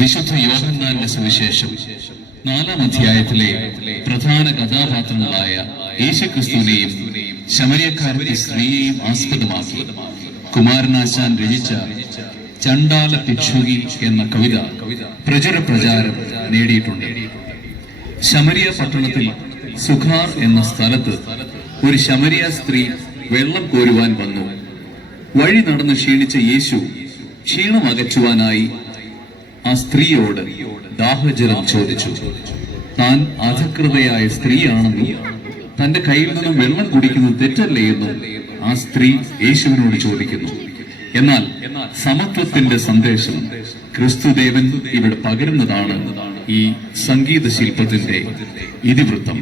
വിശുദ്ധ യോഹന്നാന്റെ സുവിശേഷം 4-ാം അധ്യായത്തിലെ പ്രധാന കഥാപാത്രങ്ങളായ യേശുക്രിസ്തുവിനെയും ശമരിയക്കാരത്തെ സ്ത്രീയെയും ആസ്പദമാക്കി കുമാരനാശാൻ രചിച്ച ചണ്ടാല ഭിക്ഷുകി എന്ന കവിത പ്രചാരം നേടിയിട്ടുണ്ട്. ശമരിയ പട്ടണത്തിൽ സുഖാർ എന്ന സ്ഥലത്ത് ഒരു ശമരിയ സ്ത്രീ വെള്ളം കോരുവാൻ വന്നു. വഴി നടന്ന് ക്ഷീണിച്ച യേശു ക്ഷീണം അകറ്റുവാനായി ആ സ്ത്രീയോട് ദാഹജലം ചോദിച്ചു. താൻ അധകൃതയായ സ്ത്രീയാണെന്നും തന്റെ കയ്യിൽ നിന്നും വെള്ളം കുടിക്കുന്നത് തെറ്റല്ലേ എന്നും ആ സ്ത്രീ യേശുവിനോട് ചോദിക്കുന്നു. എന്നാൽ സമത്വത്തിന്റെ സന്ദേശം ക്രിസ്തുദേവൻ ഇവിടെ പകരുന്നതാണ് ഈ സംഗീത ശില്പത്തിന്റെ ഇതിവൃത്തം.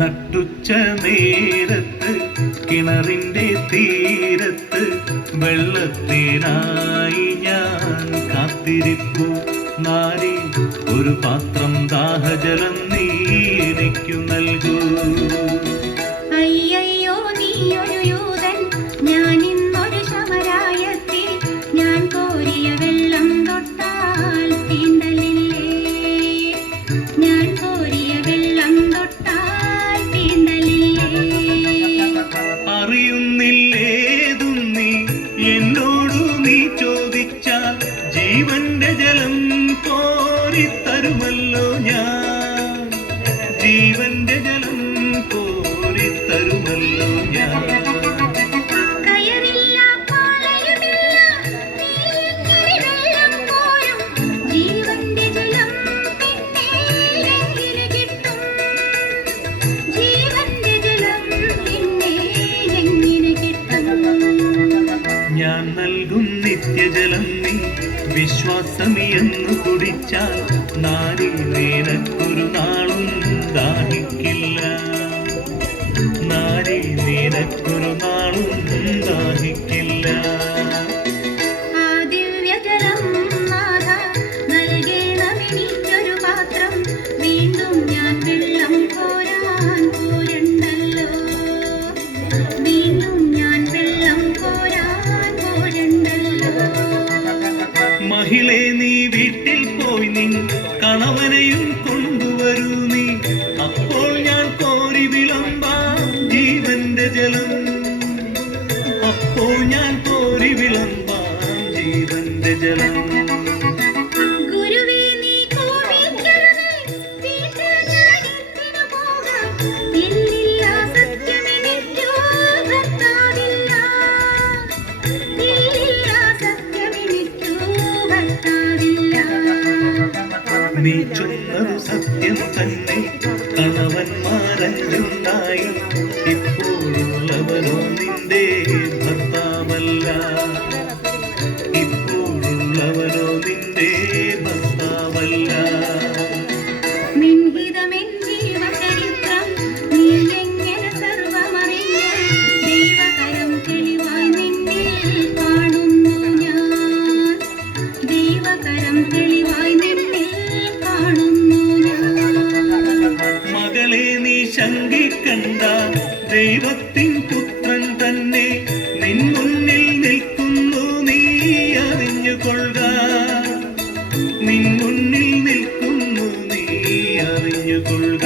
നട്ടുച്ച നേരത്ത് കിണറിന്റെ തീരത്ത് വെള്ളത്തിനായി ഞാൻ കാത്തിരിപ്പു. നാരി ഒരു പാത്രം ദാഹജലം നീ എനിക്കു നൽകൂ. അയ്യയ്യോ നീയൊരു യൂതൻ, ഞാൻ ഇന്നൊരു ശമരായത്തി, ഞാൻ കോരിയ വെള്ളം തൊട്ടാൽ തീണ്ടലില്ലേ, ഞാൻ കോരിയ വെള്ളം തൊട്ടാൽ തീണ്ടലില്ലേ. അറിയുന്നില്ലേതും നീ എന്നോടു നീ ചോദിച്ചാൽ ജീവന്റെ ജലം കോരിത്തരുമല്ലോ ഞാൻ, ജീവന്റെ ജലം കോരിത്തരുമല്ലോ ഞാൻ. കയറില്ല പാലയുമില്ല, നീ എങ്ങനെ വെള്ളം കോരും, ജീവന്റെ ജലം പിന്നെ എങ്ങനെ കിട്ടും, ജീവന്റെ ജലം പിന്നെ എങ്ങനെ കിട്ടും. ഞാൻ നൽകും നിത്യജലം നീ വിശ്വാസമിയെന്നു കുടിച്ചാൽ നാരി നിനക്കൊരു നാളും ദാഹിക്കില്ല, നാരി നിനക്കൊരു നാളും ദാഹിക്കില്ല. ആ ദിവ്യജലം നാഥ നൽകേണമെനിക്കൊരു പാത്രം, വീണ്ടും ഞാൻ വെള്ളം കോരാൻ പോരണ്ടല്ലോ, വീണ്ടും ഞാൻ വെള്ളം കോരാൻ പോരണ്ടല്ലോ. മഹിളെ നീ വീട്ടിൽ പോയി നിൻ കണവനെയും കൊണ്ടുവരൂ നീ, അപ്പോൾ ഞാൻ കോരി വിളമ്പാം ജീവന്റെ ജലം, അപ്പോൾ ഞാൻ കോരി വിളമ്പാം ജീവന്റെ ജലം. ഗുരുവേ നീ കോപിക്കരുതേ, വീട്ടിൽ ഞാൻ എന്തിനു പോകാം, ഇല്ലില്ല സത്യമെനിക്കു ഭർത്താവില്ല, ഇല്ലില്ല സത്യമെനിക്കു ഭർത്താവില്ല. നീ ചൊന്നതു സത്യം തന്നെ, കണവന്മാരഞ്ചുണ്ടായി, ഇപ്പോഴുള്ളവനോ നിന്റെ ഭർത്താവല്ല, ഇപ്പോഴുള്ളവനോ നിന്റെ ഭർത്താവല്ല. നിൻഹിതമെൻ ജീവചരിത്രം നീ എങ്ങനെ സർവമറിഞ്ഞ്, ദൈവകരം തെളിവായി നിന്നിൽ കാണുന്നു ഞാൻ, ദൈവകരം തെളിവായി നിന്നിൽ കാണുന്നു ഞാൻ. മകളെ നീ ശങ്കിക്കണ്ട, ദൈവത്തിൻ പുത്രൻ തന്നെ നിൻ മുന്നിൽ നിൽക്കുന്നു, നീ അറിഞ്ഞുകൊള്ളുക, നിൻ മുന്നിൽ നിൽക്കുന്നു, നീ അറിഞ്ഞുകൊള്ളുക.